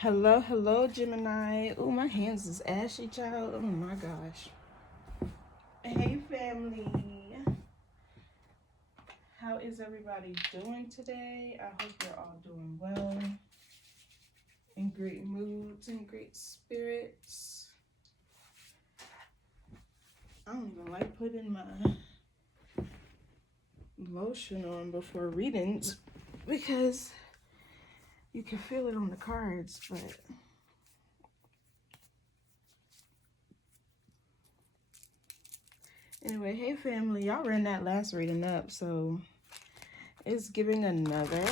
Hello, hello, Gemini. Oh, my hands is ashy, child. Oh my gosh. Hey, family. How is everybody doing today? I hope you're all doing well, in great moods and great spirits. I don't even like putting my lotion on before readings because you can feel it on the cards, but anyway, hey family, y'all ran that last reading up, so it's giving another.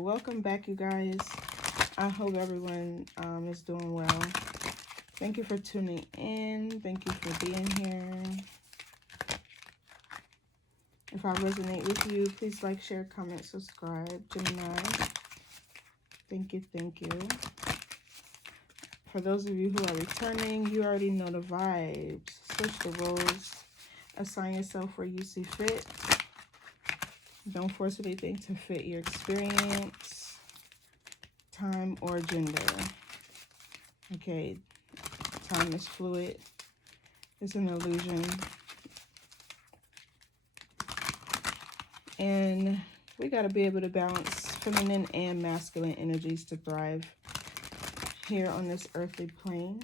Welcome back, you guys. I hope everyone is doing well. Thank you for tuning in. Thank you for being here. If I resonate with you, please like, share, comment, subscribe. Gemini, thank you, thank you. For those of you who are returning, you already know the vibes. Switch the roles. Assign yourself where you see fit. Don't force anything to fit your experience, time, or gender. Okay, time is fluid. It's an illusion. And we got to be able to balance feminine and masculine energies to thrive here on this earthly plane,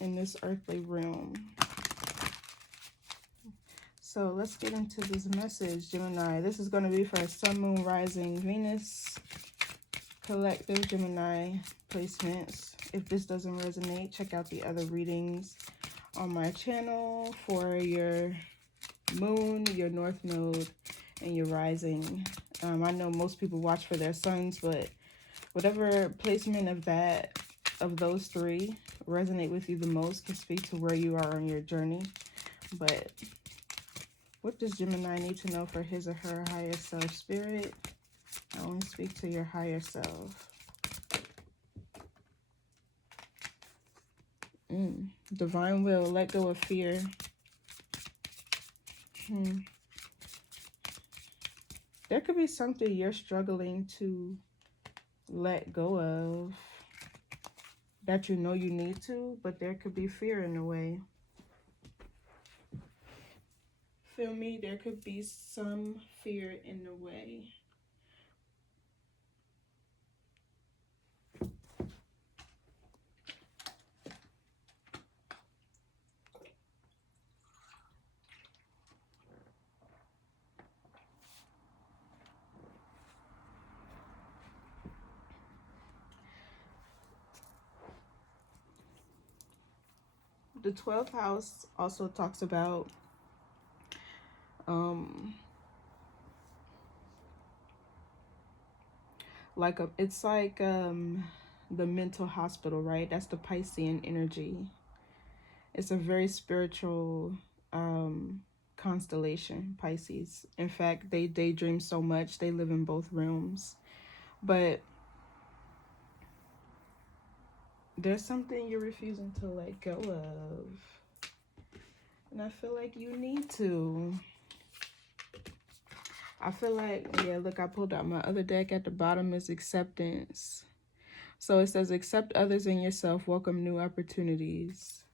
in this earthly realm. So let's get into this message, Gemini. This is going to be for Sun, Moon, Rising, Venus, collective Gemini placements. If this doesn't resonate, check out the other readings on my channel for your moon, your north node, and your rising. I know most people watch for their suns, but whatever placement of those three resonate with you the most can speak to where you are on your journey. But what does Gemini need to know for his or her higher self? Spirit, I only speak to your higher self. Divine will, let go of fear. There could be something you're struggling to let go of that you know you need to, but there could be fear in the way. Feel me? There could be some fear in the way. The 12th house also talks about it's like the mental hospital, right? That's the Piscean energy. It's a very spiritual constellation, Pisces. In fact, they daydream so much, they live in both realms. But there's something you're refusing to let go of. And I feel like you need to. I feel like, yeah, look, I pulled out my other deck. At the bottom is acceptance. So it says, accept others and yourself. Welcome new opportunities.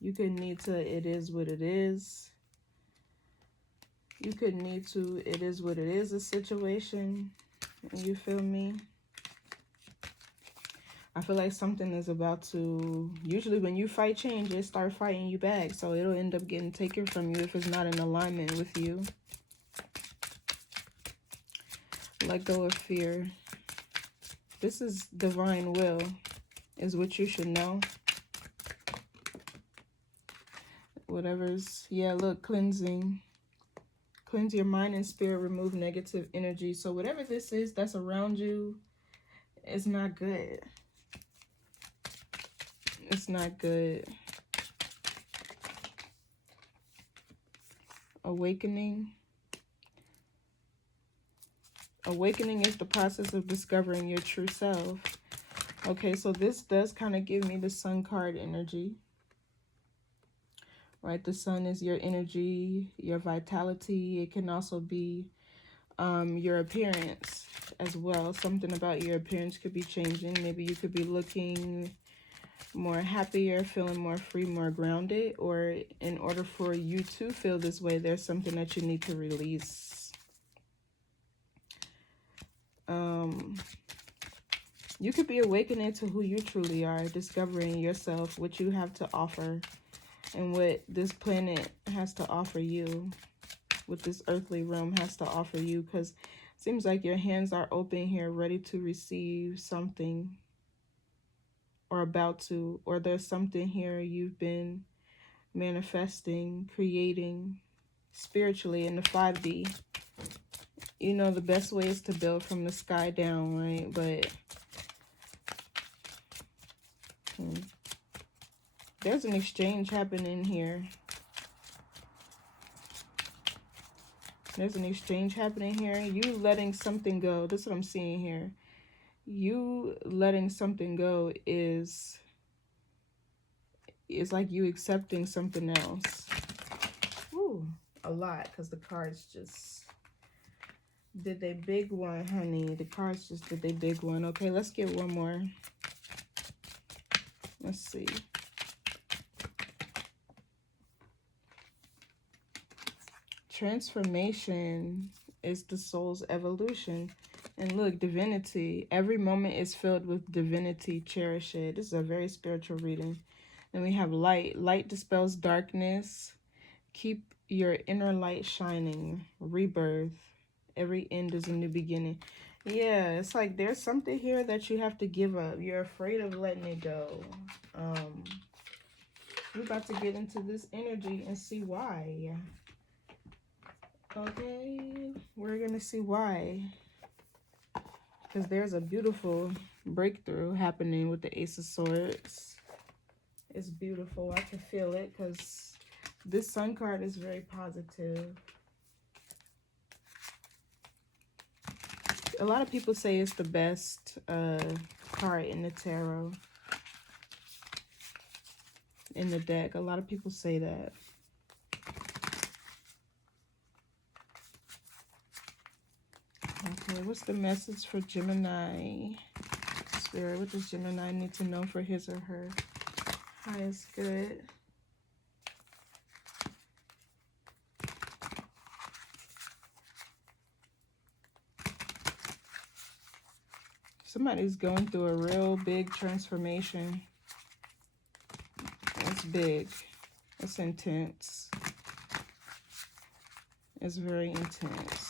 You could need to, it is what it is. You could need to, it is what it is, a situation. You feel me? I feel like something is about to, usually when you fight change, it start fighting you back. So it'll end up getting taken from you if it's not in alignment with you. Let go of fear. This is divine will, is what you should know. Whatever's, yeah, look, cleansing. Cleanse your mind and spirit, remove negative energy. So whatever this is that's around you is not good. It's not good. Awakening. Awakening is the process of discovering your true self. Okay, so this does kind of give me the Sun card energy. Right, the Sun is your energy, your vitality. It can also be your appearance as well. Something about your appearance could be changing. Maybe you could be looking more happier, feeling more free, more grounded, or in order for you to feel this way, there's something that you need to release. You could be awakening to who you truly are, discovering yourself, what you have to offer, and what this planet has to offer you, what this earthly realm has to offer you, because it seems like your hands are open here, ready to receive something, or about to, or there's something here you've been manifesting, creating spiritually in the 5D. You know, the best way is to build from the sky down, right? But there's an exchange happening here. There's an exchange happening here. You letting something go. This is what I'm seeing here. You letting something go is like you accepting something else. Ooh, a lot, because the cards just did they big one, honey. The cards just did they big one. Okay, let's get one more. Let's see. Transformation is the soul's evolution. And look, divinity. Every moment is filled with divinity. Cherish it. This is a very spiritual reading. Then we have light. Light dispels darkness. Keep your inner light shining. Rebirth. Every end is a new beginning. Yeah, it's like there's something here that you have to give up. You're afraid of letting it go. We're about to get into this energy and see why. Okay, we're going to see why. Because there's a beautiful breakthrough happening with the Ace of Swords. It's beautiful. I can feel it because this Sun card is very positive. A lot of people say it's the best card in the tarot. In the deck. A lot of people say that. Okay, what's the message for Gemini? Spirit, what does Gemini need to know for his or her highest good? Somebody's going through a real big transformation. It's big. It's intense. It's very intense.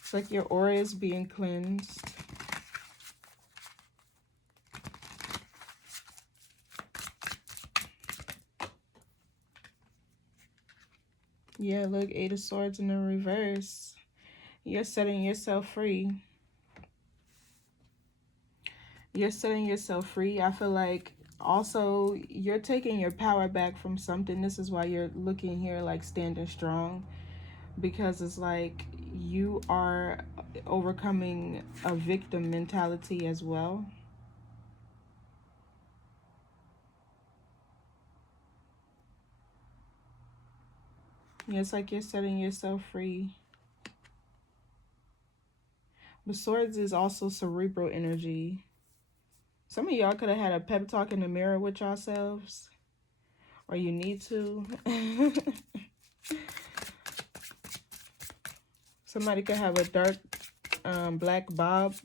It's like your aura is being cleansed. Yeah, look, Eight of Swords in the reverse. You're setting yourself free. You're setting yourself free. I feel like also you're taking your power back from something. This is why you're looking here like standing strong. Because it's like you are overcoming a victim mentality as well. Yeah, it's like you're setting yourself free. The Swords is also cerebral energy. Some of y'all could have had a pep talk in the mirror with yourselves. Or you need to. Somebody could have a dark black bob.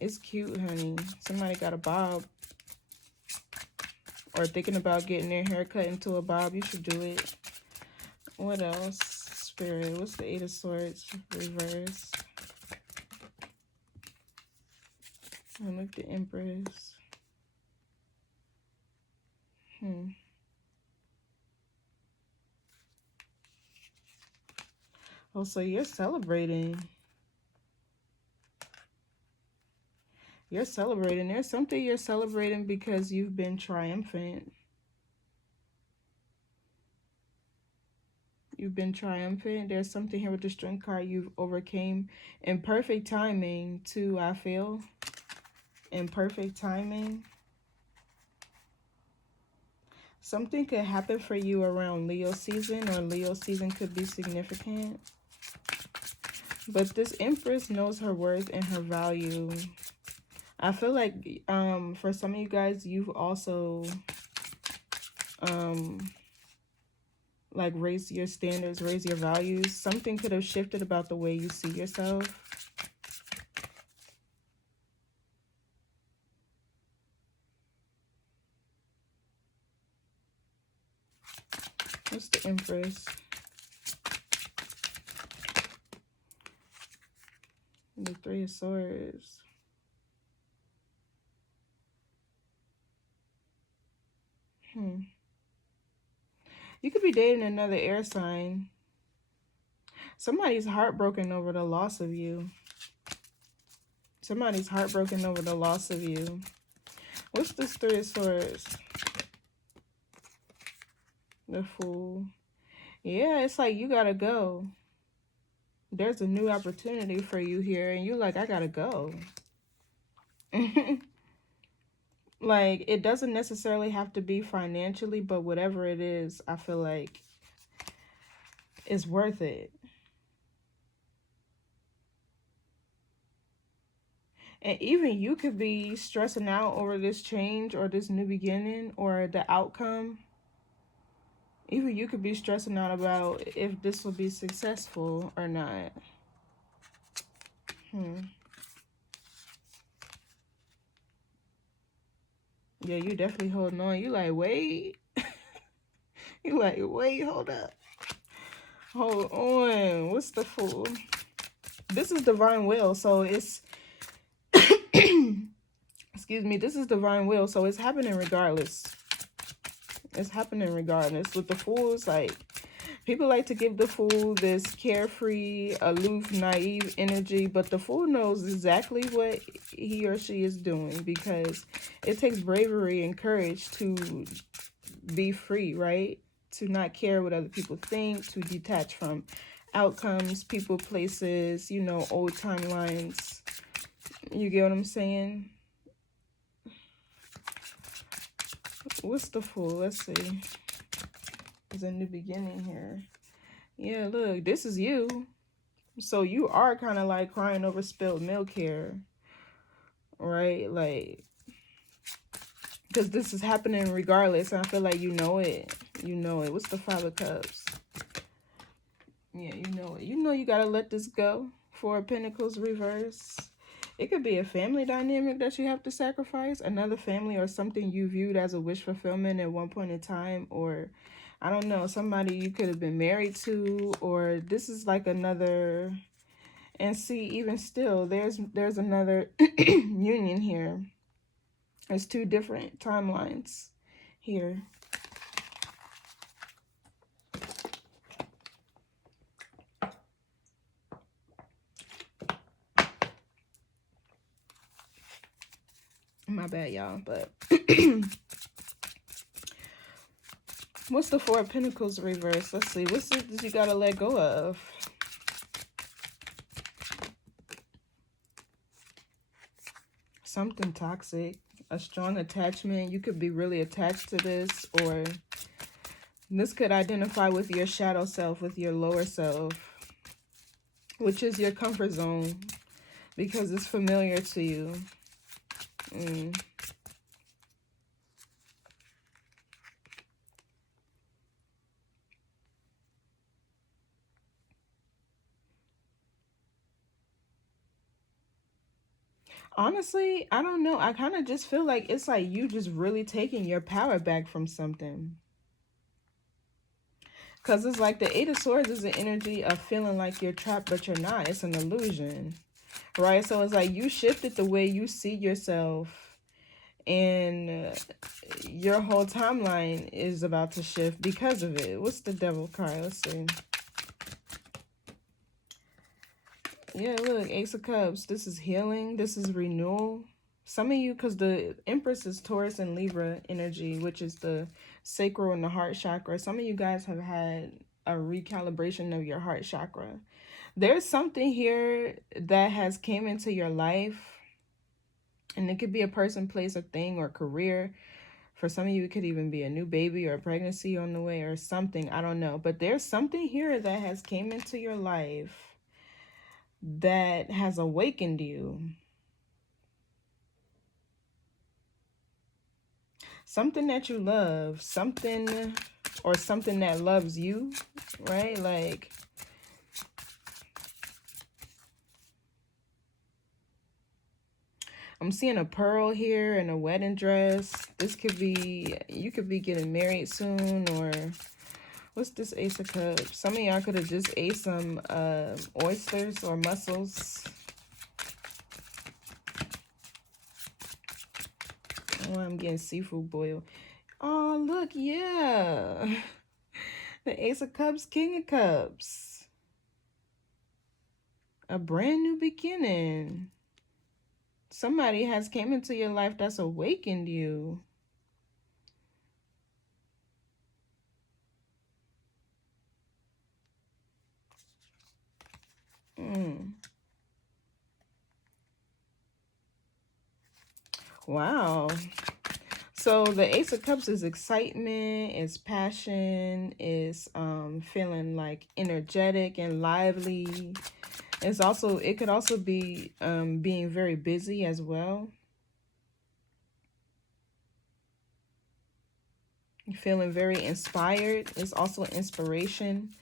It's cute, honey. Somebody got a bob. Or thinking about getting their hair cut into a bob. You should do it. What else? Spirit. What's the Eight of Swords? Reverse. And look, the Empress. Oh, so you're celebrating. You're celebrating. There's something you're celebrating because you've been triumphant. You've been triumphant. There's something here with the Strength card you've overcame in perfect timing too, I feel. In perfect timing. Something could happen for you around Leo season, or Leo season could be significant. But this Empress knows her worth and her value. I feel like for some of you guys, you've also like raised your standards, raised your values. Something could have shifted about the way you see yourself. What's the Empress? The Three of Swords. You could be dating another air sign. Somebody's heartbroken over the loss of you. Somebody's heartbroken over the loss of you. What's this Three of Swords? The Fool. Yeah, it's like you gotta go. There's a new opportunity for you here, and you're like, I gotta go. Like, it doesn't necessarily have to be financially, but whatever it is, I feel like it's worth it. And even you could be stressing out over this change or this new beginning or the outcome. Even you could be stressing out about if this will be successful or not. Yeah, you definitely holding on. You like, wait. You like, wait, hold up. Hold on. What's the Fool? This is divine will, so it's excuse me, this is divine will, so it's happening regardless. It's happening regardless. With the Fools, like, people like to give the Fool this carefree, aloof, naive energy, but the Fool knows exactly what he or she is doing, because it takes bravery and courage to be free, right? To not care what other people think, to detach from outcomes, people, places, you know, old timelines. You get what I'm saying? What's the Fool? Let's see. There's a new beginning here. Yeah, look, this is you. So you are kind of like crying over spilled milk here, right? Like, because this is happening regardless, and I feel like you know it. You know it. What's the Five of Cups? Yeah, you know it. You know you gotta let this go. Four of Pentacles reverse. It could be a family dynamic that you have to sacrifice. Another family or something you viewed as a wish fulfillment at one point in time. Or, I don't know, somebody you could have been married to. Or this is like another... And see, even still, there's another union here. There's two different timelines here. My bad, y'all, but what's the Four of Pentacles reverse? Let's see. What's it that you gotta let go of? Something toxic. A strong attachment. You could be really attached to this, or this could identify with your shadow self, with your lower self, which is your comfort zone, because it's familiar to you. Honestly, I don't know. I kind of just feel like it's like you just really taking your power back from something. Because it's like the Eight of Swords is the energy of feeling like you're trapped, but you're not. It's an illusion, right? So it's like you shifted the way you see yourself, and your whole timeline is about to shift because of it. What's the Devil card? Let's see. Yeah, look, Ace of Cups. This is healing. This is renewal. Some of you, because the Empress is Taurus and Libra energy, which is the sacral and the heart chakra. Some of you guys have had a recalibration of your heart chakra. There's something here that has came into your life, and it could be a person, place, or thing, or career. For some of you, it could even be a new baby or a pregnancy on the way or something. I don't know. But there's something here that has came into your life that has awakened you. Something that you love. Something or something that loves you, right? Like, I'm seeing a pearl here and a wedding dress. This could be, you could be getting married soon, or what's this Ace of Cups? Some of y'all could have just ate some oysters or mussels. Oh, I'm getting seafood boil. Oh, look, yeah. The Ace of Cups, King of Cups. A brand new beginning. Somebody has came into your life that's awakened you. Wow. So the Ace of Cups is excitement, is passion, is feeling like energetic and lively. It's also, it could also be being very busy as well. Feeling very inspired. It's also inspiration,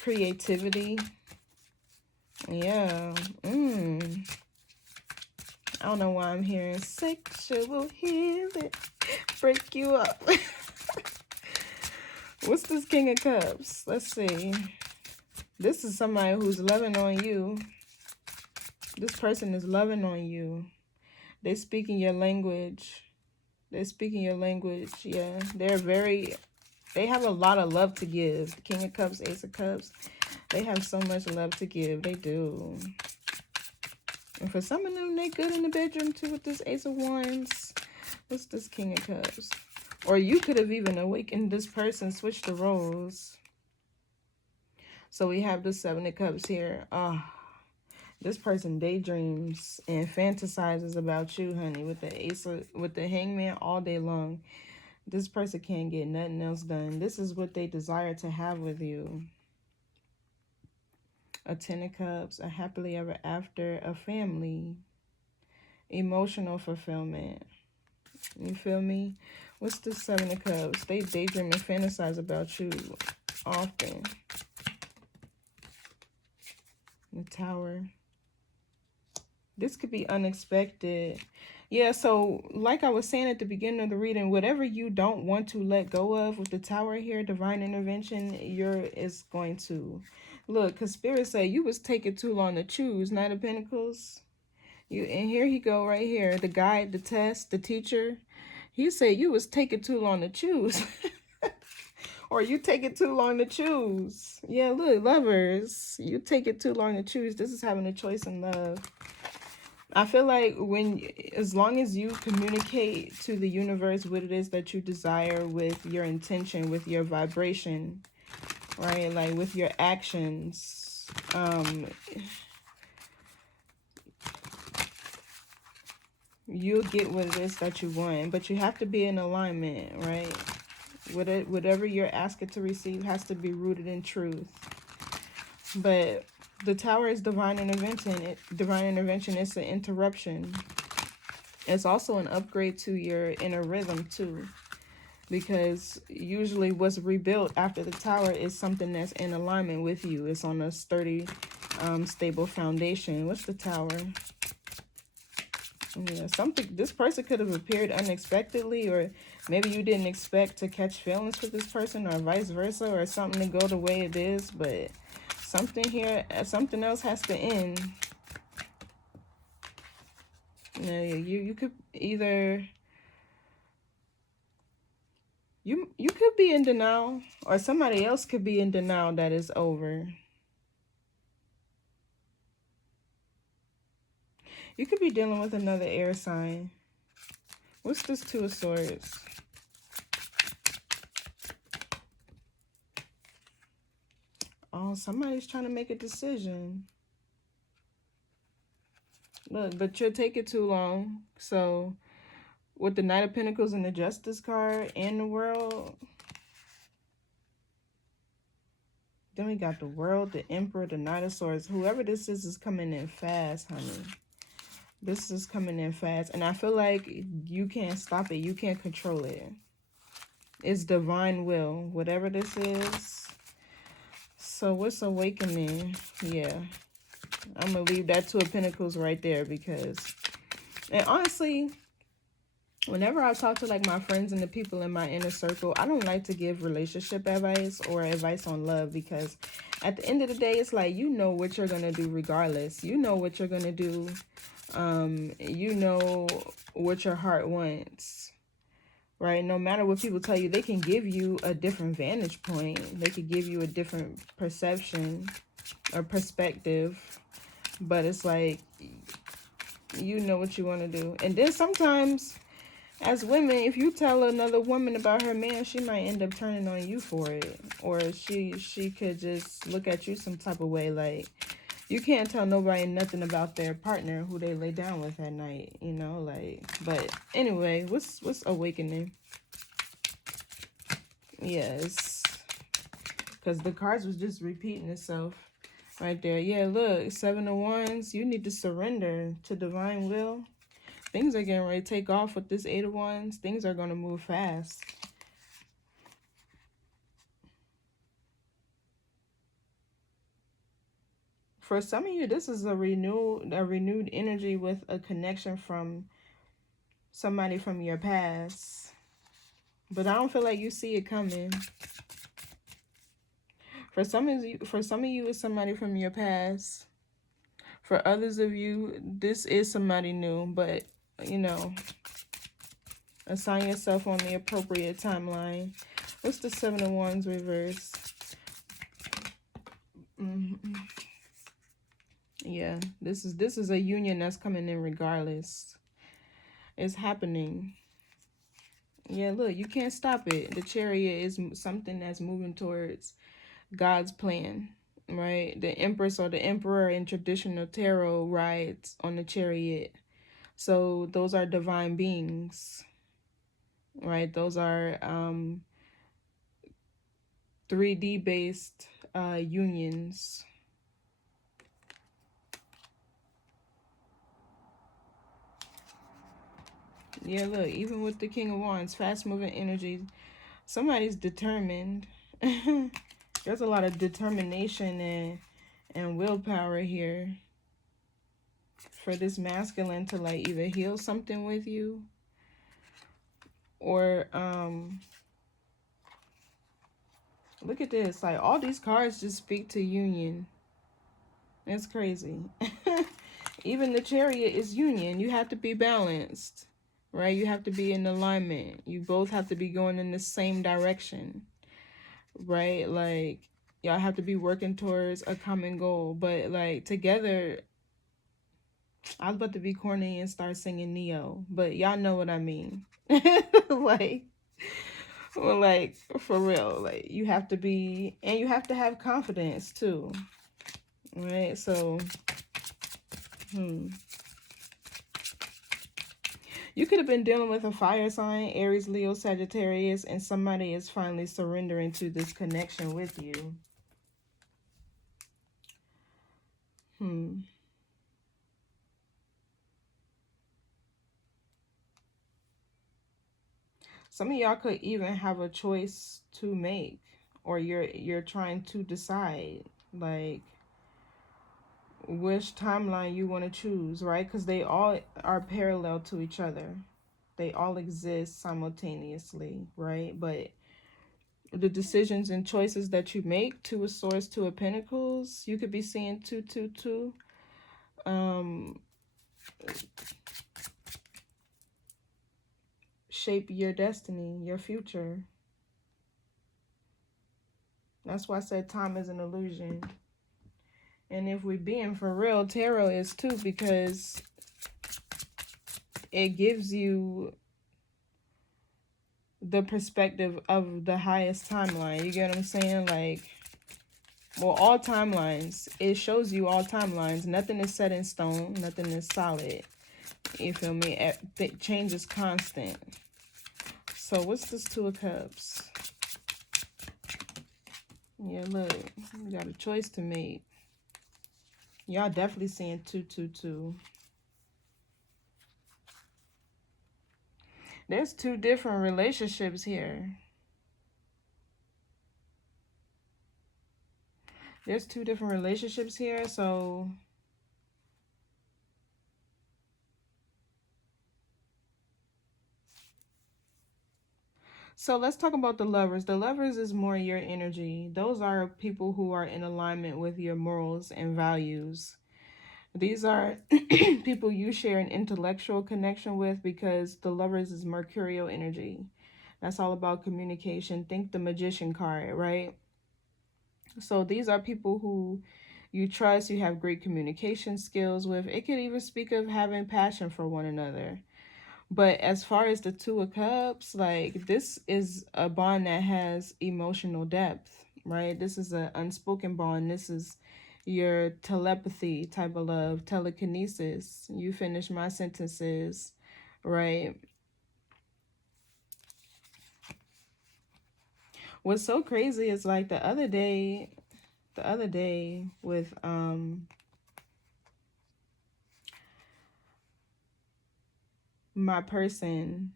creativity. Yeah. I don't know why I'm hearing sexual healing. Break you up. What's this King of Cups? Let's see. This is somebody who's loving on you. This person is loving on you. They're speaking your language. They're speaking your language. Yeah. They have a lot of love to give. The King of Cups, Ace of Cups. They have so much love to give. They do. And for some of them, they good in the bedroom too with this Ace of Wands. What's this King of Cups? Or you could have even awakened this person, switched the roles. So we have the Seven of Cups here. This person daydreams and fantasizes about you, honey, with the Hangman all day long. This person can't get nothing else done. This is what they desire to have with you. A Ten of Cups, a happily ever after, a family, emotional fulfillment. You feel me? What's the Seven of Cups? They daydream and fantasize about you often. The Tower. This could be unexpected. Yeah, so like I was saying at the beginning of the reading, whatever you don't want to let go of with the Tower here, divine intervention, is going to. Look, because Spirit say you was taking too long to choose. Knight of Pentacles. And here he go right here. The guide, the test, the teacher. He said you was taking too long to choose. Or you take it too long to choose. Yeah, look, lovers. You take it too long to choose. This is having a choice in love. I feel like as long as you communicate to the universe what it is that you desire with your intention, with your vibration, right? Like with your actions, you'll get what it is that you want. But you have to be in alignment, right? Whatever you're asking to receive has to be rooted in truth. But the Tower is divine intervention. Divine intervention is an interruption. It's also an upgrade to your inner rhythm too. Because usually what's rebuilt after the Tower is something that's in alignment with you. It's on a sturdy, stable foundation. What's the Tower? Yeah, this person could have appeared unexpectedly, or maybe you didn't expect to catch feelings for this person, or vice versa, or something to go the way it is, but something here, something else has to end. You could either you could be in denial, or somebody else could be in denial that it's over. You could be dealing with another air sign. What's this Two of Swords? Oh, somebody's trying to make a decision. Look, but you'll take it too long. So with the Knight of Pentacles and the Justice card and the World. Then we got the World, the Emperor, the Knight of Swords. Whoever this is coming in fast, honey. This is coming in fast. And I feel like you can't stop it. You can't control it. It's divine will. Whatever this is. So what's awakening? Yeah. I'm going to leave that Two of Pentacles right there because... And honestly, whenever I talk to like my friends and the people in my inner circle, I don't like to give relationship advice or advice on love because at the end of the day, it's like, you know what you're going to do regardless. You know what you're going to do. You know what your heart wants, right? No matter what people tell you, they can give you a different vantage point. They could give you a different perception or perspective, but it's like, you know what you want to do. And then sometimes as women, if you tell another woman about her man, she might end up turning on you for it, or she could just look at you some type of way. Like, you can't tell nobody nothing about their partner who they lay down with at night, you know, like. But anyway, what's awakening? Yes, because the cards was just repeating itself right there. Yeah, look, Seven of Wands. You need to surrender to divine will. Things are getting ready to take off with this Eight of Wands. Things are going to move fast. For some of you, this is a renewed energy with a connection from somebody from your past. But I don't feel like you see it coming. For some of you, it's somebody from your past. For others of you, this is somebody new, but you know, assign yourself on the appropriate timeline. What's the Seven of Wands reverse? Yeah, this is a union that's coming in regardless. It's happening. Yeah, look, you can't stop it. The Chariot is something that's moving towards God's plan, right? The Empress or the Emperor in traditional tarot rides on the Chariot. So those are divine beings, right? Those are 3D based unions. Yeah, look, even with the King of Wands, fast moving energy, somebody's determined. There's a lot of determination and willpower here for this masculine to like either heal something with you or look at this, like all these cards just speak to union. That's crazy. Even the Chariot is union. You have to be balanced, right? You have to be in alignment. You both have to be going in the same direction, right? Like, y'all have to be working towards a common goal. But like together, I was about to be corny and start singing Neo, but y'all know what I mean. Like, well, like for real, like you have to be, and you have to have confidence too, right? So you could have been dealing with a fire sign, Aries, Leo, Sagittarius, and somebody is finally surrendering to this connection with you. Some of y'all could even have a choice to make, or you're trying to decide like which timeline you want to choose, right? Because they all are parallel to each other. They all exist simultaneously, right? But the decisions and choices that you make, Two of Swords, Two of Pentacles, you could be seeing 222. Shape your destiny, your future. That's why I said time is an illusion. And if we're being for real, tarot is too, because it gives you the perspective of the highest timeline. You get what I'm saying? Like, well, all timelines. It shows you all timelines. Nothing is set in stone. Nothing is solid. You feel me? Change is constant. So what's this Two of Cups? Yeah, look, you got a choice to make. Y'all definitely seeing 222. There's two different relationships here. There's two different relationships here, so let's talk about the lovers. The lovers is more your energy. Those are people who are in alignment with your morals and values. These are people you share an intellectual connection with, because the lovers is mercurial energy. That's all about communication. Think the Magician card, right? So these are people who you trust, you have great communication skills with. It could even speak of having passion for one another. But as far as the Two of Cups, like, this is a bond that has emotional depth, right? This is an unspoken bond. This is your telepathy type of love, telekinesis. You finish my sentences, right? What's so crazy is, like, the other day with my person,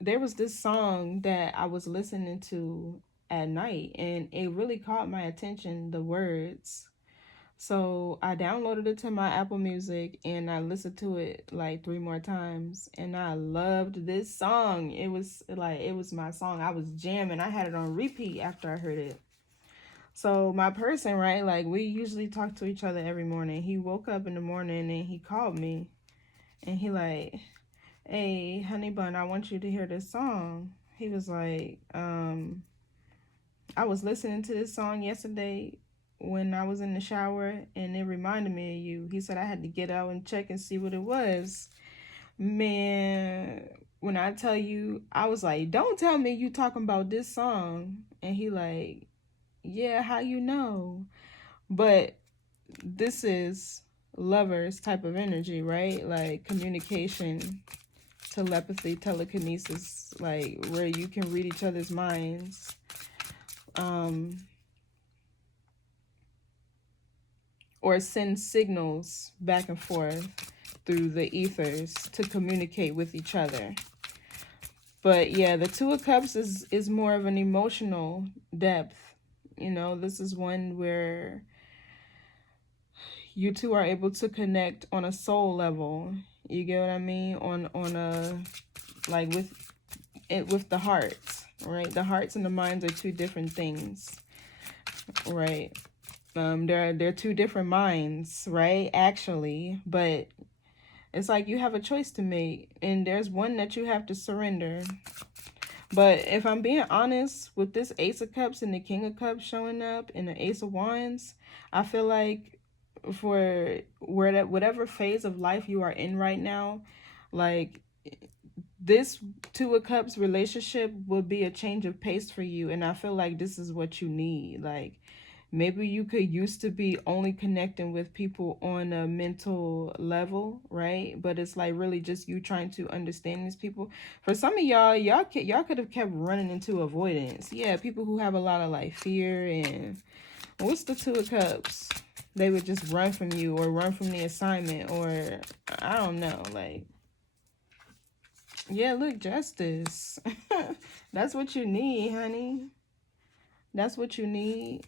there was this song that I was listening to at night, and it really caught my attention, the words. So I downloaded it to my Apple Music and I listened to it like 3 more times, and I loved this song. It was like, it was my song. I was jamming. I had it on repeat after I heard it. So my person, right, like, we usually talk to each other every morning. He woke up in the morning and he called me, and he like, "Hey, honey bun, I want you to hear this song." He was like, "I was listening to this song yesterday when I was in the shower, and it reminded me of you." He said I had to get out and check and see what it was. Man, when I tell you, I was like, "Don't tell me you talking about this song." And he like, "Yeah, how you know?" But this is lovers type of energy, right? Like, communication, telepathy, telekinesis, like, where you can read each other's minds. Or send signals back and forth through the ethers to communicate with each other. But yeah, the Two of Cups is more of an emotional depth. You know, this is one where you two are able to connect on a soul level. You get what I mean? On a, like, with the hearts, right? The hearts and the minds are two different things, right? They're two different minds, right? Actually, but it's like you have a choice to make, and there's one that you have to surrender. But if I'm being honest, with this Ace of Cups and the King of Cups showing up and the Ace of Wands, I feel like for whatever phase of life you are in right now, like, this Two of Cups relationship will be a change of pace for you. And I feel like this is what you need. Like, maybe you could used to be only connecting with people on a mental level, right? But it's like really just you trying to understand these people. For some of y'all could have kept running into avoidance. Yeah, people who have a lot of like fear. And what's the Two of Cups? They would just run from you or run from the assignment, or I don't know, like, yeah, look, justice. That's what you need, honey. That's what you need.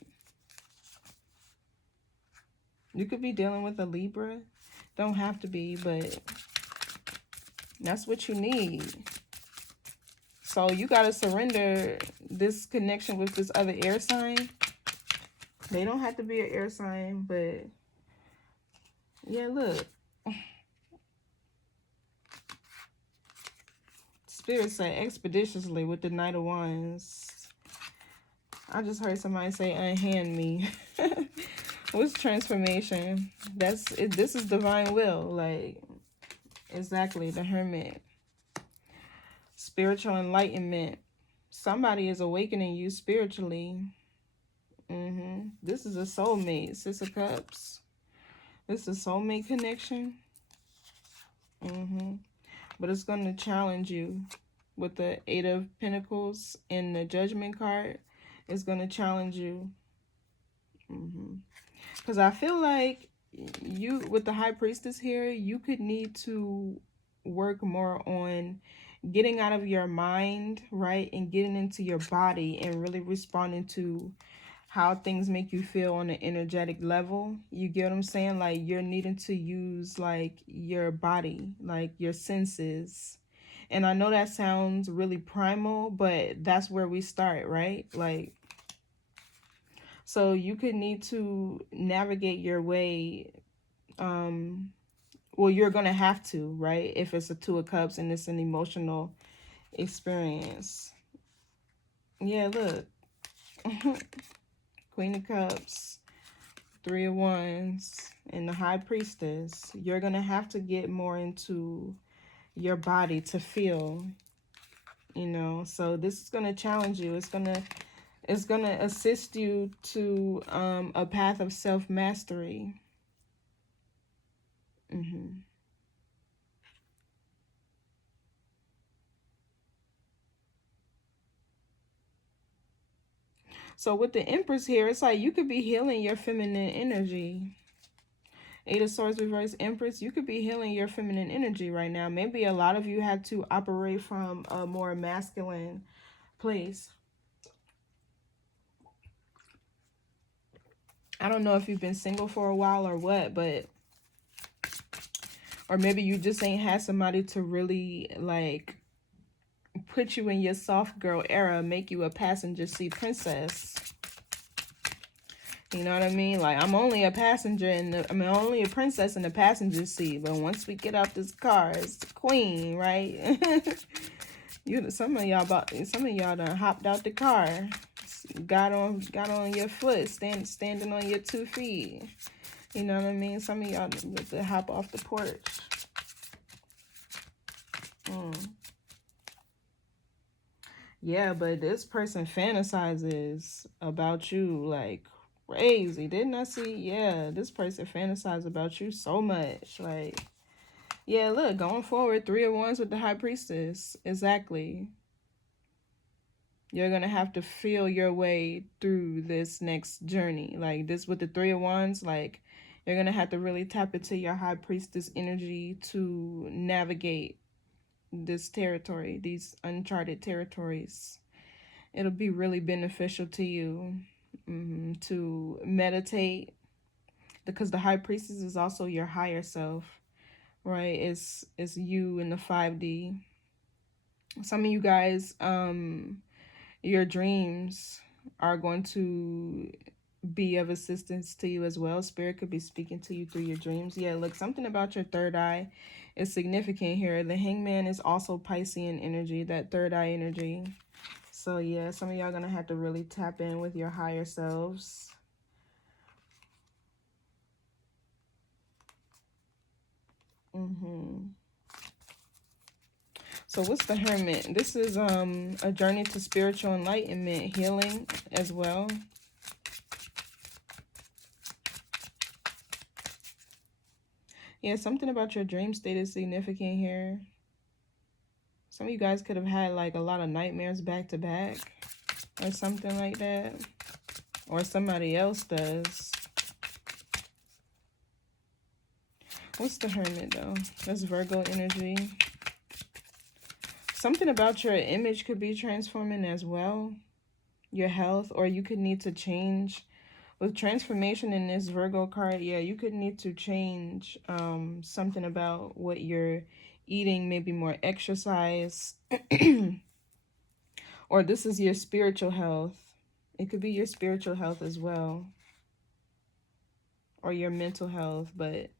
You could be dealing with a Libra. Don't have to be, but that's what you need. So you got to surrender this connection with this other air sign. They don't have to be an air sign, but yeah, look. Spirit say expeditiously with the Knight of Wands. I just heard somebody say, unhand me. What's transformation? That's it. This is divine will. Like, exactly, the Hermit. Spiritual enlightenment. Somebody is awakening you spiritually. This is a soulmate. Six of Cups. This is a soulmate connection. But it's going to challenge you with the Eight of Pentacles and the Judgment card. It's going to challenge you. Because I feel like you, with the High Priestess here, you could need to work more on getting out of your mind, right? And getting into your body and really responding to how things make you feel on an energetic level. You get what I'm saying? Like, you're needing to use, like, your body, like, your senses. And I know that sounds really primal, but that's where we start, right? Like, so you could need to navigate your way. Well, you're going to have to, right? If it's a Two of Cups and it's an emotional experience. Yeah, look. Queen of Cups, Three of Wands, and the High Priestess. You're going to have to get more into your body to feel, you know. So this is going to challenge you. It's going to assist you to a path of self-mastery. So with the Empress here, it's like you could be healing your feminine energy. Eight of Swords reverse, Empress. You could be healing your feminine energy right now. Maybe a lot of you had to operate from a more masculine place. I don't know if you've been single for a while or what, but... Or maybe you just ain't had somebody to really, like, put you in your soft girl era, make you a passenger seat princess. You know what I mean? Like, I'm only a passenger I'm only a princess in the passenger seat. But once we get out this car, it's the queen, right? Some of y'all done hopped out the car, got on your foot, standing on your 2 feet. You know what I mean? Some of y'all need to hop off the porch. Yeah, but this person fantasizes about you like crazy. Didn't I see? Yeah, this person fantasizes about you so much. Like, yeah, look, going forward, 3 of Wands with the High Priestess. Exactly. You're going to have to feel your way through this next journey. Like, this with the 3 of Wands, like, you're going to have to really tap into your High Priestess energy to navigate this territory, these uncharted territories. It'll be really beneficial to you to meditate, because the High Priestess is also your higher self, right? It's you in the 5D. Some of you guys, your dreams are going to be of assistance to you as well. Spirit could be speaking to you through your dreams. Yeah, look, something about your third eye is significant here. The Hangman is also Piscean energy, that third eye energy. So yeah, some of y'all are going to have to really tap in with your higher selves. So what's the Hermit? This is a journey to spiritual enlightenment, healing as well. Yeah, something about your dream state is significant here. Some of you guys could have had like a lot of nightmares back to back or something like that. Or somebody else does. What's the Hermit though? That's Virgo energy. Something about your image could be transforming as well. Your health, or you could need to change. With transformation in this Virgo card, yeah, you could need to change something about what you're eating, maybe more exercise. Or this is your spiritual health. It could be your spiritual health as well. Or your mental health, but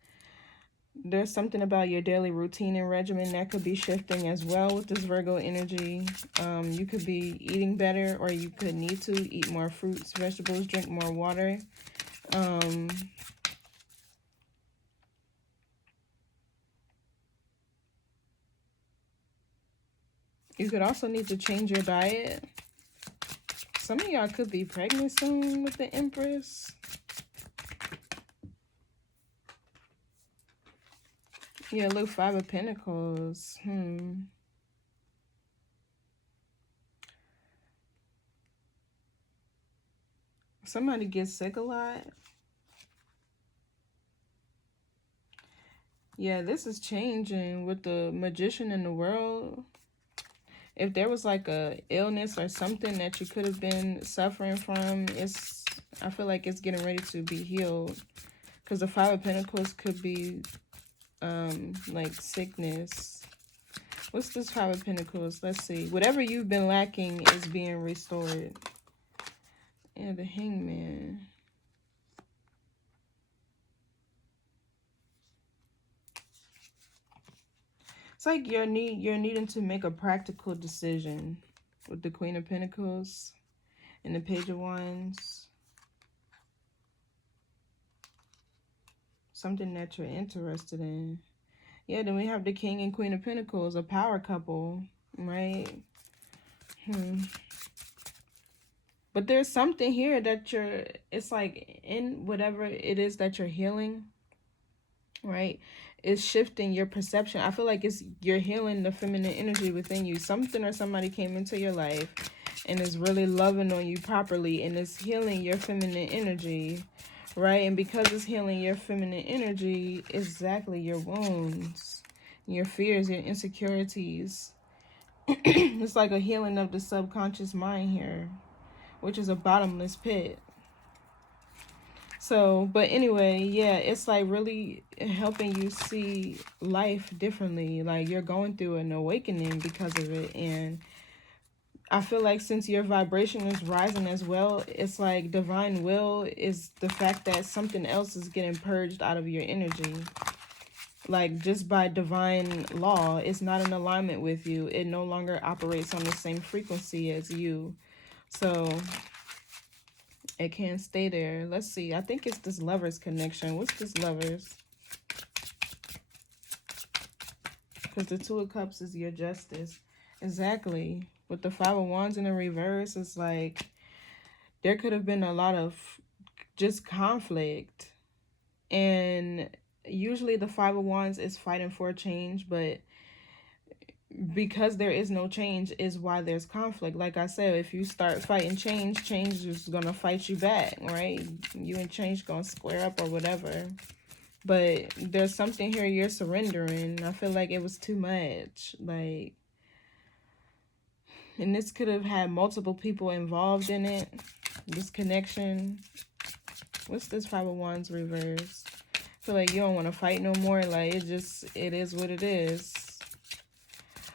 there's something about your daily routine and regimen that could be shifting as well with this Virgo energy. You could be eating better, or you could need to eat more fruits, vegetables, drink more water. You could also need to change your diet. Some of y'all could be pregnant soon with the Empress. Yeah, look, Five of Pentacles. Somebody gets sick a lot. Yeah, this is changing with the Magician in the world. If there was like a illness or something that you could have been suffering from, I feel like it's getting ready to be healed. Because the Five of Pentacles could be like sickness. What's this Five of Pentacles? Let's see. Whatever you've been lacking is being restored. Yeah, the Hangman. It's like you're needing to make a practical decision with the Queen of Pentacles and the Page of Wands. Something that you're interested in. Yeah, then we have the King and Queen of Pentacles, a power couple, right? But there's something here that it's like in whatever it is that you're healing, right? It's shifting your perception. I feel like you're healing the feminine energy within you. Something or somebody came into your life and is really loving on you properly and is healing your feminine energy, right? And because it's healing your feminine energy, exactly your wounds, your fears, your insecurities. It's like a healing of the subconscious mind here, which is a bottomless pit. So, but anyway, yeah, it's like really helping you see life differently. Like you're going through an awakening because of it. And I feel like since your vibration is rising as well, it's like divine will is the fact that something else is getting purged out of your energy. Like just by divine law, it's not in alignment with you. It no longer operates on the same frequency as you. So it can't stay there. Let's see. I think it's this Lovers connection. What's this Lovers? Because the Two of Cups is your justice. Exactly. With the Five of Wands in the reverse, it's like there could have been a lot of just conflict. And usually the Five of Wands is fighting for a change, but because there is no change is why there's conflict. Like I said, if you start fighting change, change is going to fight you back, right? You and change going to square up or whatever. But there's something here you're surrendering. I feel like it was too much. Like, and this could have had multiple people involved in it. This connection. What's this Five of Wands reverse? I feel like you don't want to fight no more. Like, it is what it is.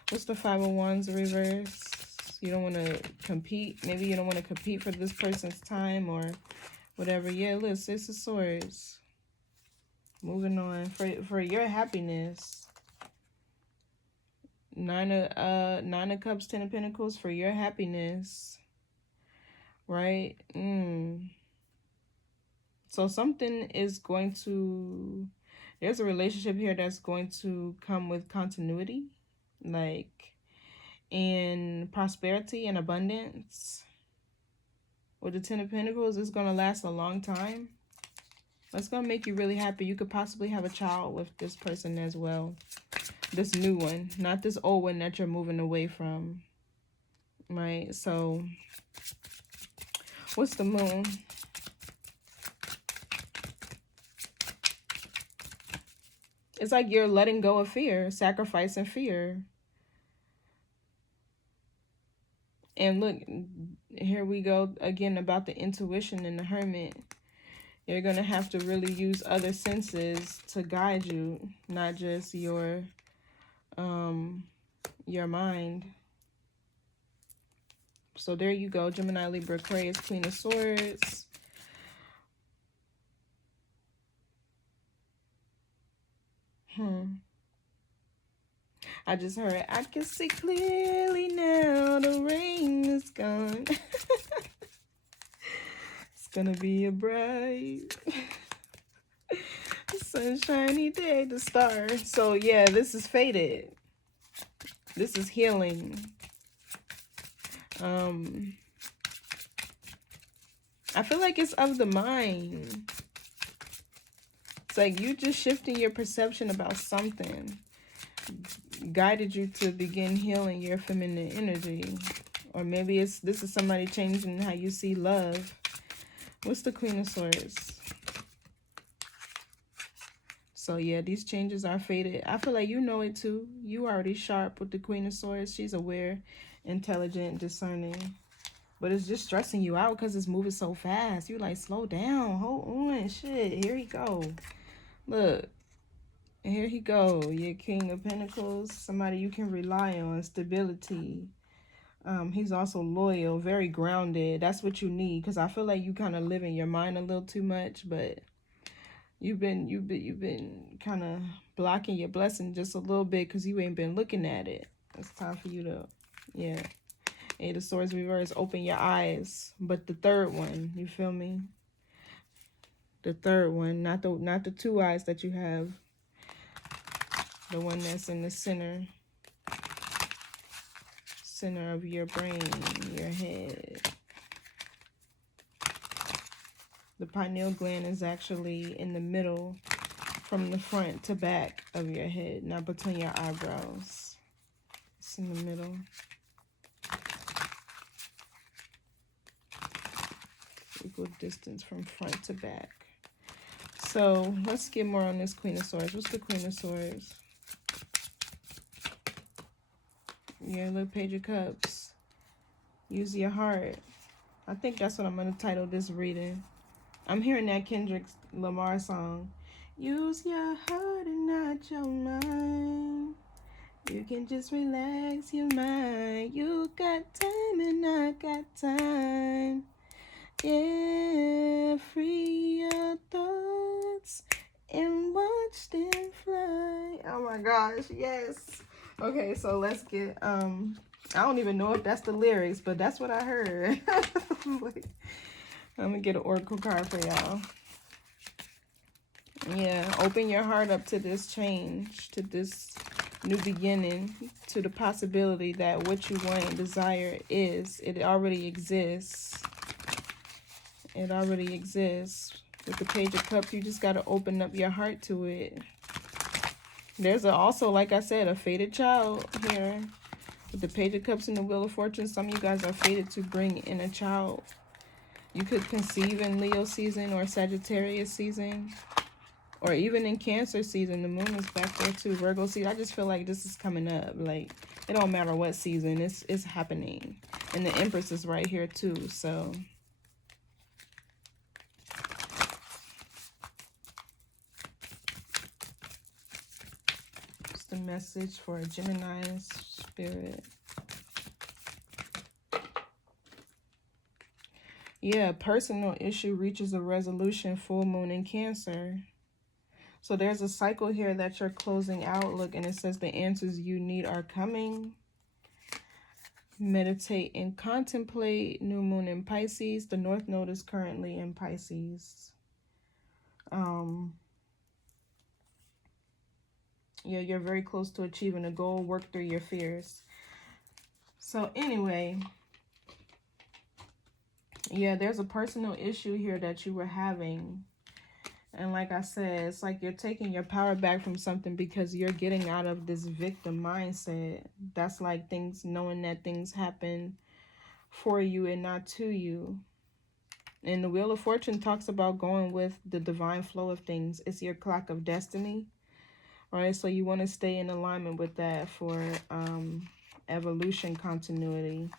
What's the Five of Wands reverse? You don't want to compete. Maybe you don't want to compete for this person's time or whatever. Yeah, look, Six of Swords. Moving on. For your happiness. Nine of Cups, Ten of Pentacles. For your happiness. Right? So something is going to... There's a relationship here that's going to come with continuity. Like, in prosperity and abundance. With the Ten of Pentacles, it's going to last a long time. It's going to make you really happy. You could possibly have a child with this person as well. This new one, not this old one that you're moving away from. Right? So, what's the Moon? It's like you're letting go of fear, sacrificing fear. And look, here we go again about the intuition and the Hermit. You're going to have to really use other senses to guide you, not just your mind. So there you go, Gemini, Libra, Aquarius, Queen of Swords. I just heard, I can see clearly now, the rain is gone. It's gonna be a bright, sunshiny day to start. So yeah, this is fated. This is healing. I feel like it's of the mind. like you just shifting your perception about something guided you to begin healing your feminine energy. Or maybe this is somebody changing how you see love. What's the Queen of Swords? So yeah, these changes are faded. I feel like you know it too. You already sharp with the Queen of Swords. She's aware, intelligent, discerning. But it's just stressing you out because it's moving so fast. You're like, slow down, hold on, shit. Here he go. Look, here he go. Your King of Pentacles, somebody you can rely on, stability. He's also loyal, very grounded. That's what you need, because I feel like you kind of live in your mind a little too much, but you've been kind of blocking your blessing just a little bit because you ain't been looking at it. It's time for you to, yeah. Eight of Swords reverse, open your eyes. But the third one, you feel me? The third one, not the two eyes that you have. The one that's in the center of your brain, your head. The pineal gland is actually in the middle, from the front to back of your head, not between your eyebrows. It's in the middle. Equal distance from front to back. So let's get more on this Queen of Swords. What's the Queen of Swords? Yeah, look, Page of Cups. Use your heart. I think that's what I'm going to title this reading. I'm hearing that Kendrick Lamar song. Use your heart and not your mind. You can just relax your mind. You got time and I got time. Yeah, free your thoughts and watch them fly. Oh my gosh, yes. Okay, so let's get, I don't even know if that's the lyrics, but that's what I heard. Like, I'm gonna get an oracle card for y'all. Yeah, open your heart up to this change, to this new beginning, to the possibility that what you want and desire it already exists. It already exists. With the Page of Cups, you just got to open up your heart to it. There's also, like I said, a fated child here. With the Page of Cups and the Wheel of Fortune, some of you guys are fated to bring in a child. You could conceive in Leo season or Sagittarius season. Or even in Cancer season. The moon is back there too. Virgo season. I just feel like this is coming up. Like, it don't matter what season. It's happening. And the Empress is right here too. So... the message for Gemini's spirit. Yeah, personal issue reaches a resolution, full moon in Cancer. So there's a cycle here that you're closing out. Look, and it says the answers you need are coming. Meditate and contemplate. New moon in Pisces. The North Node is currently in Pisces. Yeah, you're very close to achieving a goal. Work through your fears. So anyway, yeah, there's a personal issue here that you were having. And like I said, it's like you're taking your power back from something because you're getting out of this victim mindset. That's like things, knowing that things happen for you and not to you. And the Wheel of Fortune talks about going with the divine flow of things. It's your clock of destiny. Right, so you want to stay in alignment with that for evolution continuity.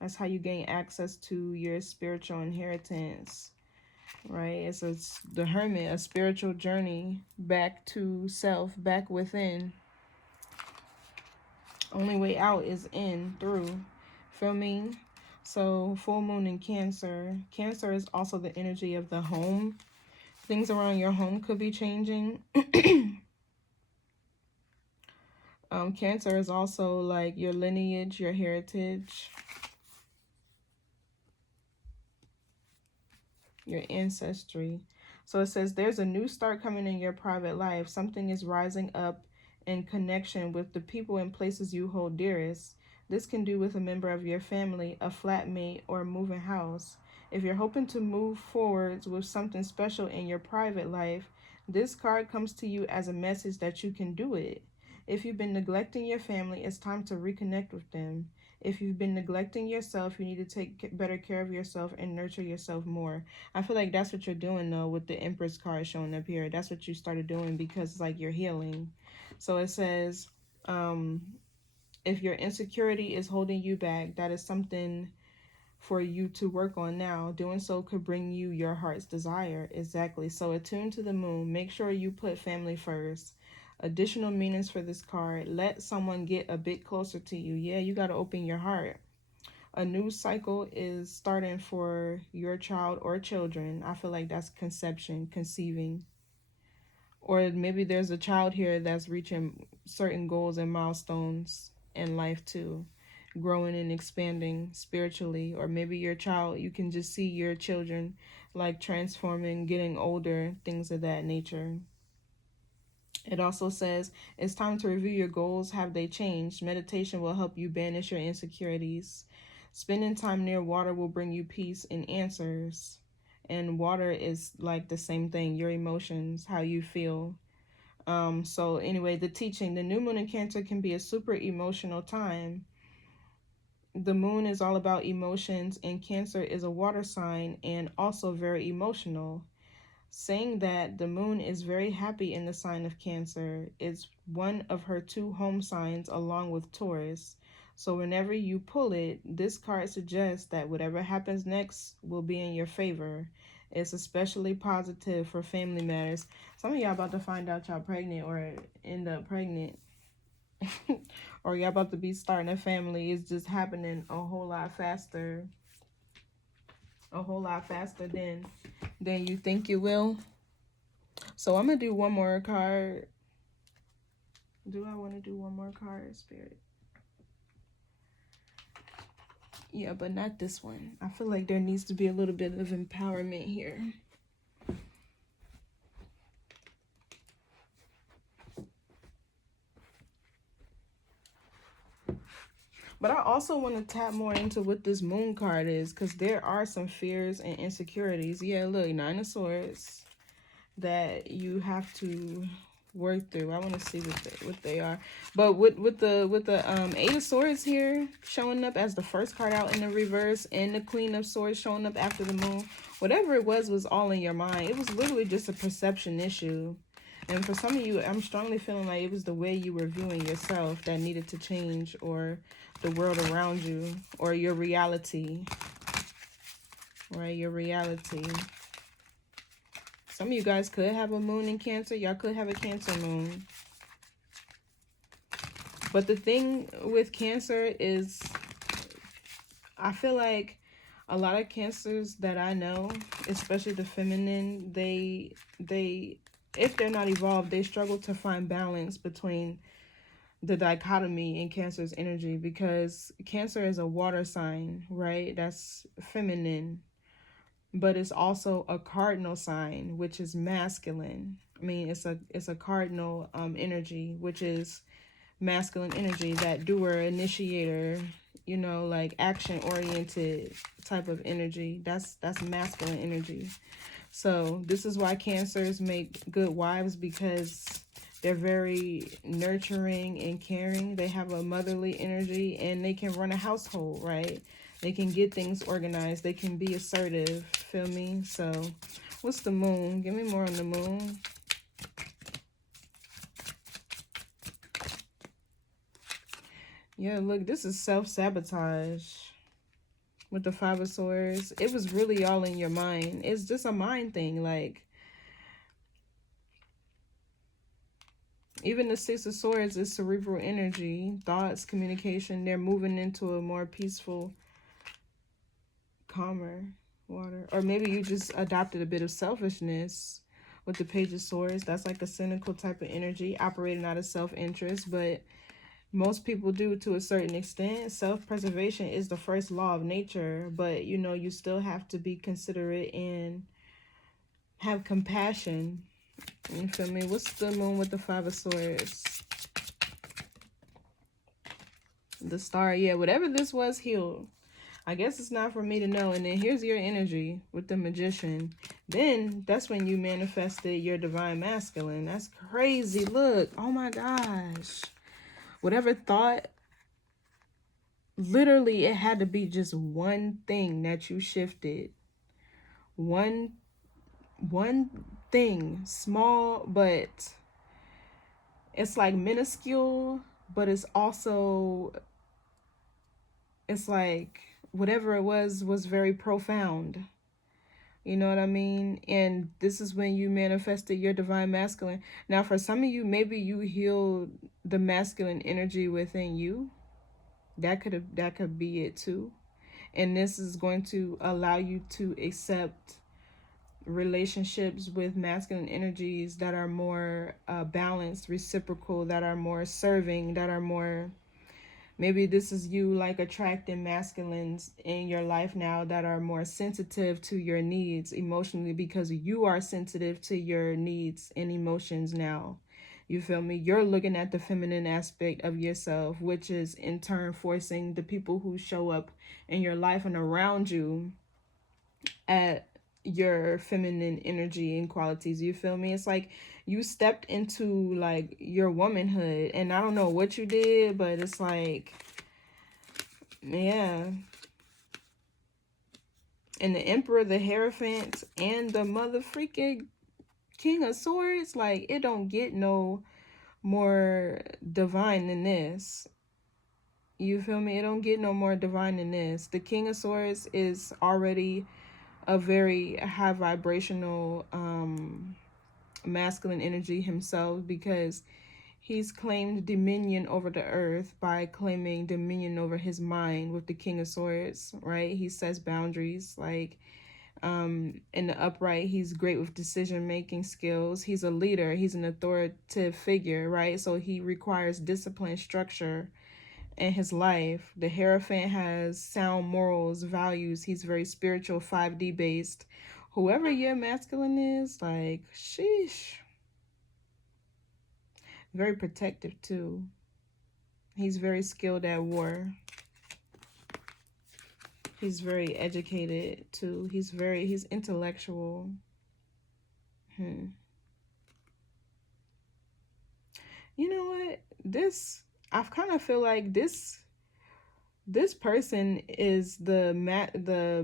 That's how you gain access to your spiritual inheritance, right? It's the Hermit, a spiritual journey back to self, back within. Only way out is in, through. Feel me? So full moon in Cancer. Cancer is also the energy of the home. Things around your home could be changing. Cancer is also like your lineage, your heritage, your ancestry. So it says there's a new start coming in your private life. Something is rising up in connection with the people and places you hold dearest. This can do with a member of your family, a flatmate, or a moving house. If you're hoping to move forwards with something special in your private life, This card comes to you as a message that you can do it. If you've been neglecting your family, it's time to reconnect with them. If you've been neglecting yourself, you need to take better care of yourself and nurture yourself more. I feel like that's what you're doing, though, with the Empress card showing up here. That's what you started doing because it's like you're healing. So it says, if your insecurity is holding you back, that is something for you to work on now. Doing so could bring you your heart's desire. Exactly. So attune to the moon. Make sure you put family first. Additional meanings for this card. Let someone get a bit closer to you. Yeah, you got to open your heart. A new cycle is starting for your child or children. I feel like that's conception, conceiving. Or maybe there's a child here that's reaching certain goals and milestones in life too, growing and expanding spiritually. Or maybe your child, you can just see your children like transforming, getting older, things of that nature. It also says it's time to review your goals. Have they changed? Meditation will help you banish your insecurities. Spending time near water will bring you peace and answers. And water is like the same thing, your emotions, how you feel. So anyway, the teaching, the new moon in Cancer can be a super emotional time. The moon is all about emotions, and Cancer is a water sign and also very emotional. Saying that the moon is very happy in the sign of Cancer. It's one of her two home signs along with Taurus. So whenever you pull it, this card suggests that whatever happens next will be in your favor. It's especially positive for family matters. Some of y'all about to find out y'all pregnant or end up pregnant. Or y'all about to be starting a family. It's just happening a whole lot faster. A whole lot faster than you think it will. So I'm going to do one more card. Do I want to do one more card, Spirit? Yeah, but not this one. I feel like there needs to be a little bit of empowerment here. But I also want to tap more into what this moon card is, because there are some fears and insecurities. Yeah, look, Nine of Swords that you have to work through. I want to see what they are. But with the Eight of Swords here showing up as the first card out in the reverse, and the Queen of Swords showing up after the moon, whatever it was all in your mind. It was literally just a perception issue. And for some of you, I'm strongly feeling like it was the way you were viewing yourself that needed to change, or the world around you, or your reality. Right, your reality. Some of you guys could have a moon in Cancer. Y'all could have a Cancer moon. But the thing with Cancer is, I feel like a lot of Cancers that I know, especially the feminine, they if they're not evolved, they struggle to find balance between the dichotomy in Cancer's energy, because Cancer is a water sign, right? That's feminine. But it's also a cardinal sign, which is masculine. I mean, it's a cardinal energy, which is masculine energy, that doer, initiator, you know, like action oriented type of energy. That's masculine energy. So this is why Cancers make good wives, because they're very nurturing and caring. They have a motherly energy, and they can run a household, right? They can get things organized. They can be assertive. Feel me? So what's the moon? Give me more on the moon. Yeah, look, this is self-sabotage with the Five of Swords. It was really all in your mind. It's just a mind thing. Like, even the Six of Swords is cerebral energy, thoughts, communication. They're moving into a more peaceful, calmer water. Or maybe you just adopted a bit of selfishness with the Page of Swords. That's like a cynical type of energy, operating out of self-interest. But most people do to a certain extent. Self-preservation is the first law of nature. But, you know, you still have to be considerate and have compassion. You feel me? What's the moon with the Five of Swords? The Star. Yeah, whatever this was, healed. I guess it's not for me to know. And then here's your energy with the Magician. Then that's when you manifested your divine masculine. That's crazy. Look. Oh my gosh. Whatever thought, literally it had to be just one thing that you shifted. One thing. Small, but it's like minuscule, but it's also, it's like whatever it was very profound. You know what I mean? And this is when you manifested your divine masculine. Now, for some of you, maybe you healed the masculine energy within you. That could be it too. And this is going to allow you to accept relationships with masculine energies that are more balanced, reciprocal, that are more serving, that are more, maybe this is you like attracting masculines in your life now that are more sensitive to your needs emotionally, because you are sensitive to your needs and emotions now. You feel me? You're looking at the feminine aspect of yourself, which is in turn forcing the people who show up in your life and around you at your feminine energy and qualities. You feel me? It's like you stepped into like your womanhood, and I don't know what you did, but it's like, yeah. And the Emperor, the Hierophant, and the mother freaking King of Swords, like, it don't get no more divine than this. You feel me? It don't get no more divine than this. The King of Swords is already a very high vibrational masculine energy himself, because he's claimed dominion over the earth by claiming dominion over his mind with the King of Swords, right? He sets boundaries. Like, in the upright, he's great with decision-making skills. He's a leader. He's an authoritative figure, right? So he requires discipline, structure in his life. The Hierophant has sound morals, values. He's very spiritual, 5D based. Whoever your masculine is, like, sheesh. Very protective too. He's very skilled at war. He's very educated too. He's intellectual. You know what? I kind of feel like this person is the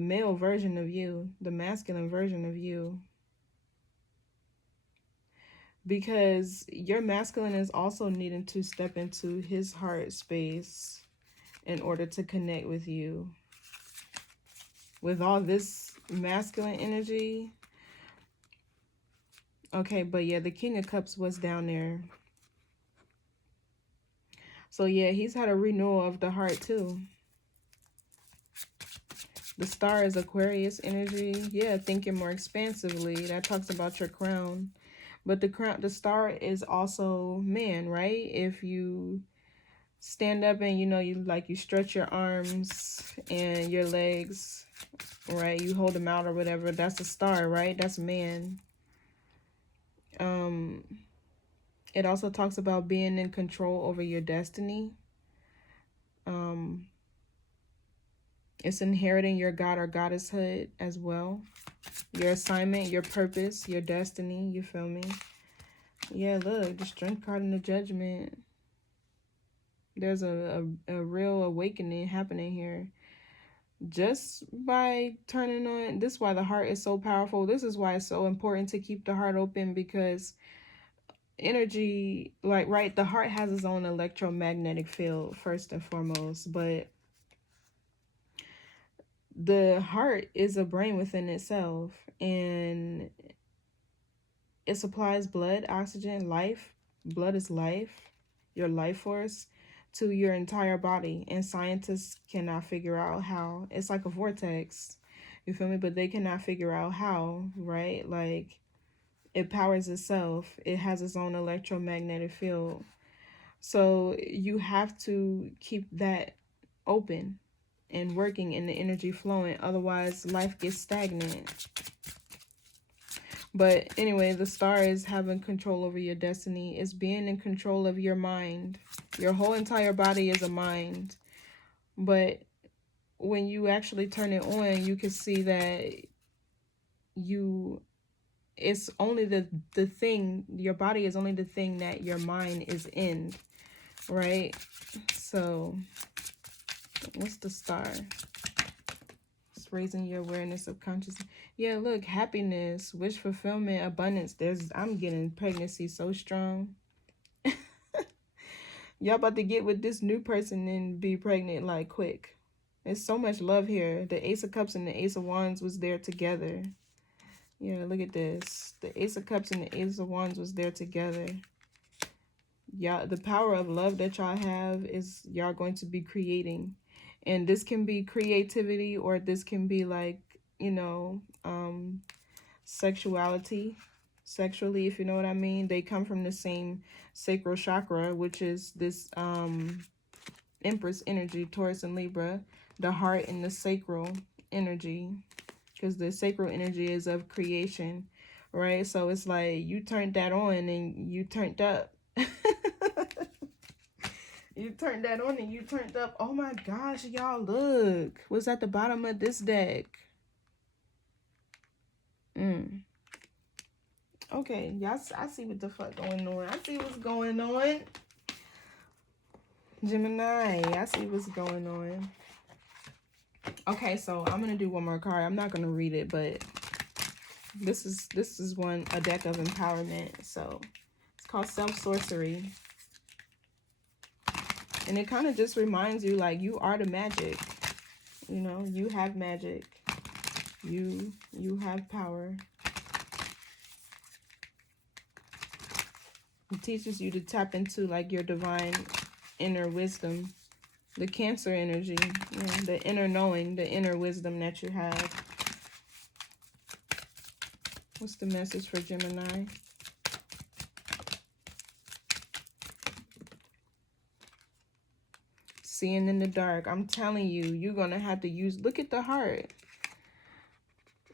male version of you, the masculine version of you. Because your masculine is also needing to step into his heart space in order to connect with you. With all this masculine energy. Okay, but yeah, the King of Cups was down there. So yeah, he's had a renewal of the heart too. The Star is Aquarius energy. Yeah, thinking more expansively. That talks about your crown. But the Star is also man, right? If you stand up and you stretch your arms and your legs, right? You hold them out or whatever. That's a star, right? That's man. It also talks about being in control over your destiny. It's inheriting your god or goddesshood as well. Your assignment, your purpose, your destiny. You feel me? Yeah, look, the Strength card and the Judgment. There's a real awakening happening here. Just by turning on, this is why the heart is so powerful. This is why it's so important to keep the heart open, because energy, like, right, the heart has its own electromagnetic field first and foremost, but the heart is a brain within itself, and it supplies blood, oxygen, life. Blood is life, your life force, to your entire body, and scientists cannot figure out how. It's like a vortex, you feel me? But they cannot figure out how, right? Like, it powers itself. It has its own electromagnetic field. So you have to keep that open and working and the energy flowing. Otherwise, life gets stagnant. But anyway, the Star is having control over your destiny. It's being in control of your mind. Your whole entire body is a mind. But when you actually turn it on, you can see that it's only the thing, your body is only the thing that your mind is in, right? So what's the star? It's raising your awareness of consciousness. Yeah, look, happiness, wish fulfillment, abundance. I'm getting pregnancy so strong. Y'all about to get with this new person and be pregnant like quick. There's so much love here. The Ace of Cups and the Ace of Wands was there together. Yeah, look at this. The Ace of Cups and the Ace of Wands was there together. Y'all, the power of love that y'all have is y'all going to be creating. And this can be creativity, or this can be like, you know, sexuality, sexually, if you know what I mean. They come from the same sacral chakra, which is this Empress energy, Taurus and Libra, the heart and the sacral energy, because the sacral energy is of creation, right? So it's like you turned that on and you turned up. You turned that on and you turned up. Oh my gosh, y'all, look. What's at the bottom of this deck? Okay, y'all, I see what the fuck going on. I see what's going on. Gemini, I see what's going on. Okay, so I'm gonna do one more card. I'm not gonna read it, but this is a deck of empowerment. So it's called Self-Sorcery. And it kind of just reminds you, like, you are the magic. You know, you have magic. You have power. It teaches you to tap into, like, your divine inner wisdom. The Cancer energy, you know, the inner knowing, the inner wisdom that you have. What's the message for Gemini? Seeing in the dark. I'm telling you, you're going to have to use... Look at the heart.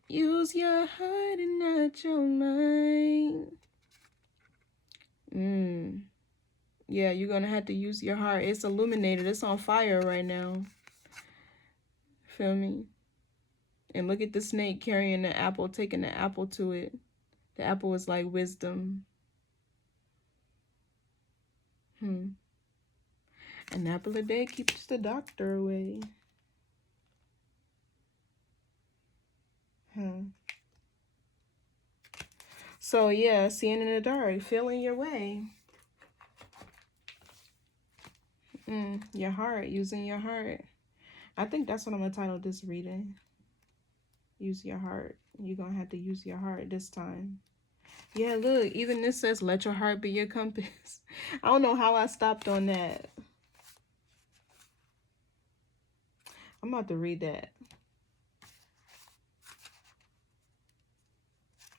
Use your heart and not your mind. Yeah, you're going to have to use your heart. It's illuminated. It's on fire right now. Feel me? And look at the snake carrying the apple, taking the apple to it. The apple is like wisdom. An apple a day keeps the doctor away. So yeah, seeing in the dark, feeling your way. Your heart, using your heart. I think that's what I'm gonna title this reading. Use your heart. You're gonna have to use your heart this time. Yeah, look, even this says, let your heart be your compass. I don't know how I stopped on that. I'm about to read that.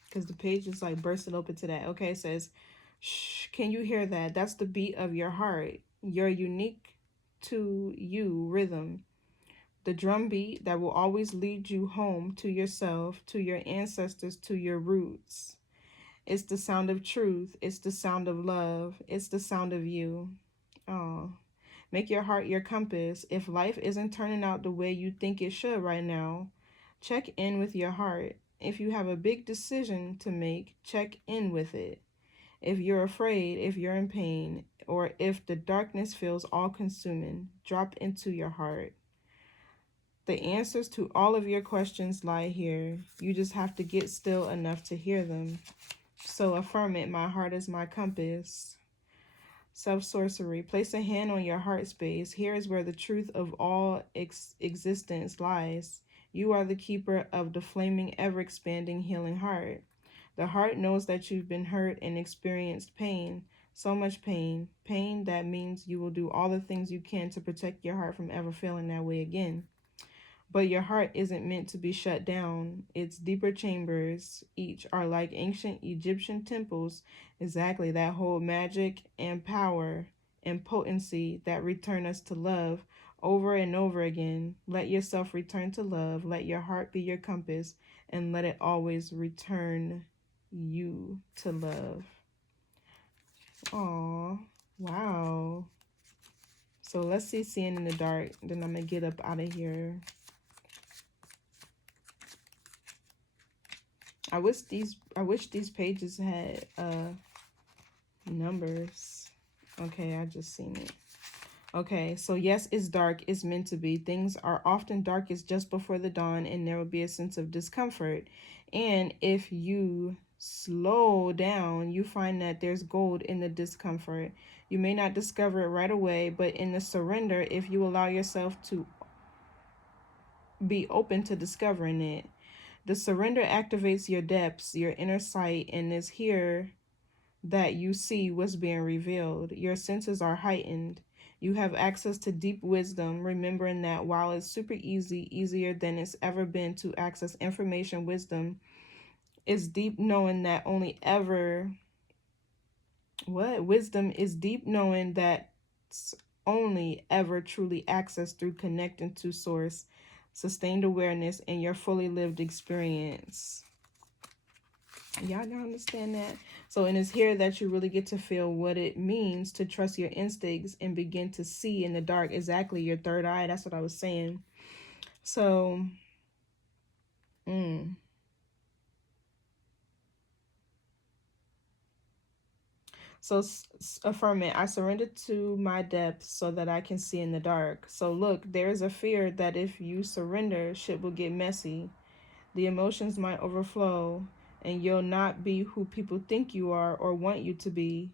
Because the page is like bursting open to that. Okay, it says, shh, can you hear that? That's the beat of your heart. Your unique to you rhythm. The drum beat that will always lead you home to yourself, to your ancestors, to your roots. It's the sound of truth. It's the sound of love. It's the sound of you. Oh, make your heart your compass. If life isn't turning out the way you think it should right now, check in with your heart. If you have a big decision to make, check in with it. If you're afraid, if you're in pain, or if the darkness feels all-consuming, drop into your heart. The answers to all of your questions lie here. You just have to get still enough to hear them. So affirm it. My heart is my compass. Self-sorcery. Place a hand on your heart space. Here is where the truth of all existence lies. You are the keeper of the flaming, ever-expanding, healing heart. The heart knows that you've been hurt and experienced pain. So much pain. Pain that means you will do all the things you can to protect your heart from ever feeling that way again. But your heart isn't meant to be shut down. Its deeper chambers each are like ancient Egyptian temples, exactly, that hold magic and power and potency that return us to love over and over again. Let yourself return to love. Let your heart be your compass, and let it always return you to love. Aw, wow. So let's see seeing in the dark. Then I'm going to get up out of here. I wish these pages had numbers. Okay, I just seen it. Okay, so yes, it's dark. It's meant to be. Things are often darkest just before the dawn, and there will be a sense of discomfort. And if you slow down, you find that there's gold in the discomfort. You may not discover it right away, but in the surrender, if you allow yourself to be open to discovering it, the surrender activates your depths, your inner sight, and is here that you see what's being revealed. Your senses are heightened. You have access to deep wisdom, remembering that while it's super easy, easier than it's ever been to access information, wisdom is deep knowing that only ever wisdom is deep knowing that's only ever truly accessed through connecting to source, sustained awareness, and your fully lived experience. Y'all gonna understand that? So, and it's here that you really get to feel what it means to trust your instincts and begin to see in the dark. Exactly, your third eye. That's what I was saying. So, so affirm it. I surrender to my depths so that I can see in the dark. So look, there is a fear that if you surrender, shit will get messy. The emotions might overflow, and you'll not be who people think you are or want you to be.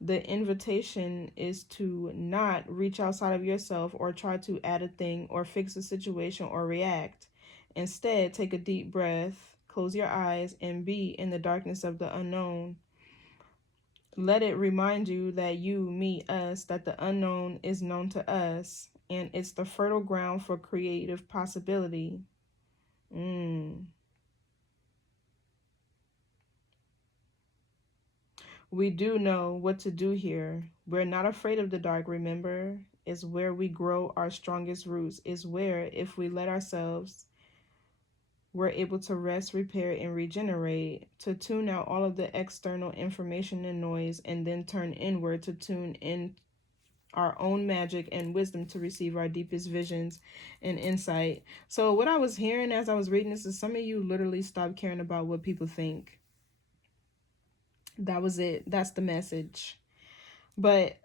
The invitation is to not reach outside of yourself or try to add a thing or fix a situation or react. Instead, take a deep breath, close your eyes, and be in the darkness of the unknown. Let it remind you that you, me, us, that the unknown is known to us, and it's the fertile ground for creative possibility. We do know what to do here. We're not afraid of the dark, remember? It's where we grow our strongest roots. It's where, if we let ourselves, we're able to rest, repair, and regenerate, to tune out all of the external information and noise, and then turn inward to tune in our own magic and wisdom to receive our deepest visions and insight. So what I was hearing as I was reading this is some of you literally stopped caring about what people think. That was it. That's the message. But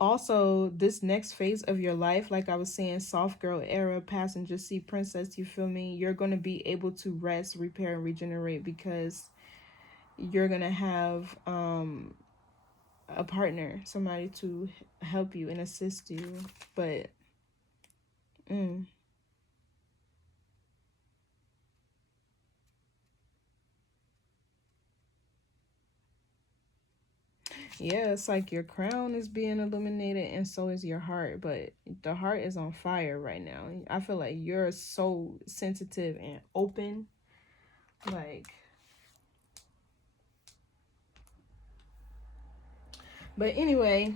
also this next phase of your life, like I was saying, soft girl era, passenger seat princess, you feel me? You're going to be able to rest, repair, and regenerate because you're going to have a partner, somebody to help you and assist you. But yeah, it's like your crown is being illuminated and so is your heart, but the heart is on fire right now. I feel like you're so sensitive and open, like, but anyway,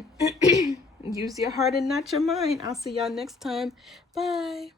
use your heart and not your mind. I'll see y'all next time. Bye.